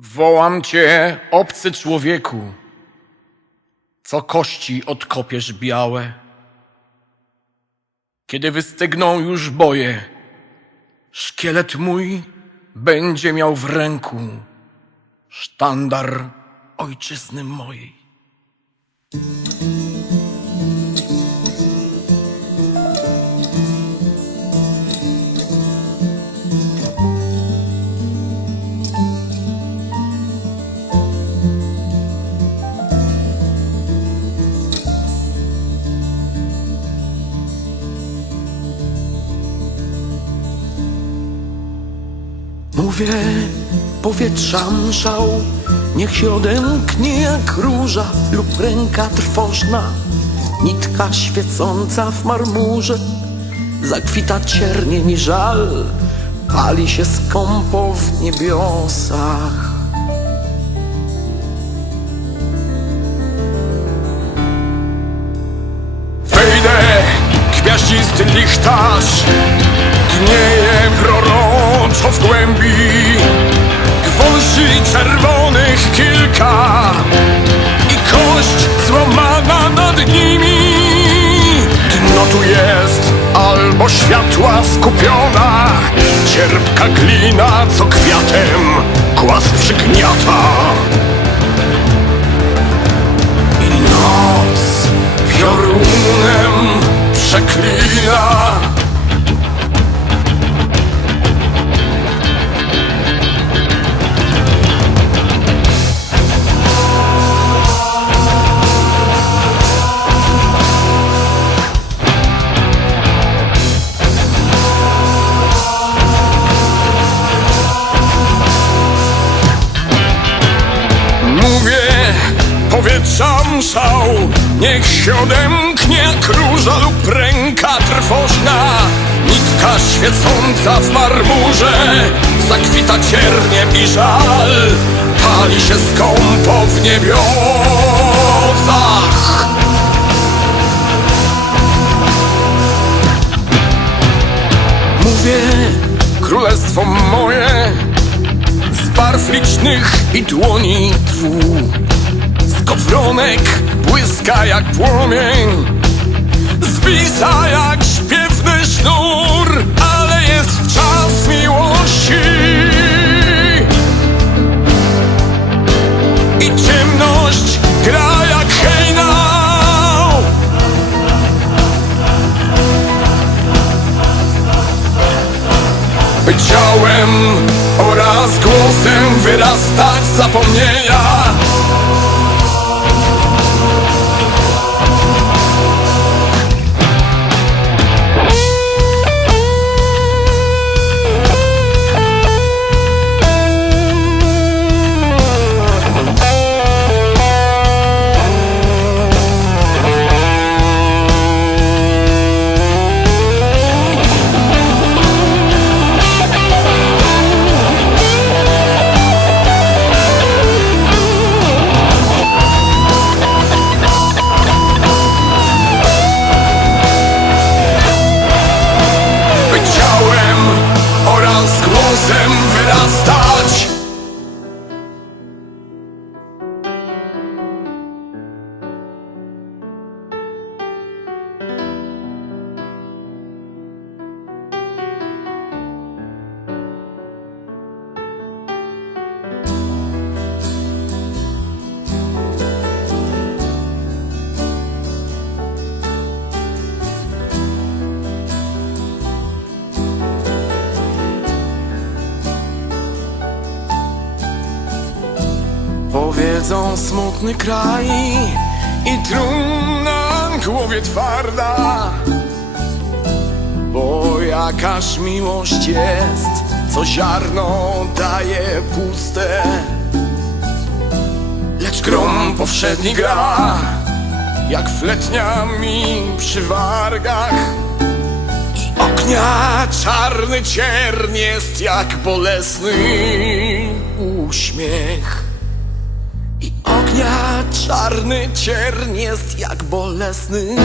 Wołam cię, obcy człowieku, co kości odkopiesz białe. Kiedy wystygną już boje, szkielet mój będzie miał w ręku sztandar ojczyzny mojej. Mówię, powietrza mszał, niech się odemknie jak róża lub ręka trwożna, nitka świecąca w marmurze, zakwita cierniem i żal, pali się skąpo w niebiosach. Wejdę, gwiaździsty lichtarz Dnieje proroczo w głębi czerwonych kilka I kość złamana nad nimi. Dno tu jest albo światła skupiona Cierpka glina, co kwiatem głaz przygniata. I noc piorunem przeklina powietrza mszał Niech się odemknie jak róża lub ręka trwożna. Nitka świecąca w marmurze Zakwita cierniem i żal. Pali się skąpo w niebiosach. Mówię, królestwo moje z barw licznych i dłoni twu Skowronek błyska jak płomień. Zwisa jak śpiewny sznur Ale jest czas miłości. I ciemność gra jak hejnał By ciałem oraz głosem wyrastać zapomnienia Powiedzą smutny kraj i trumna na głowie twarda Bo jakaż miłość jest, co ziarno daje puste. Lecz grom powszedni gra Jak fletnia mi przy wargach I ognia czarny ciern jest jak bolesny uśmiech. Ognia. Czarny ciern jest jak bolesny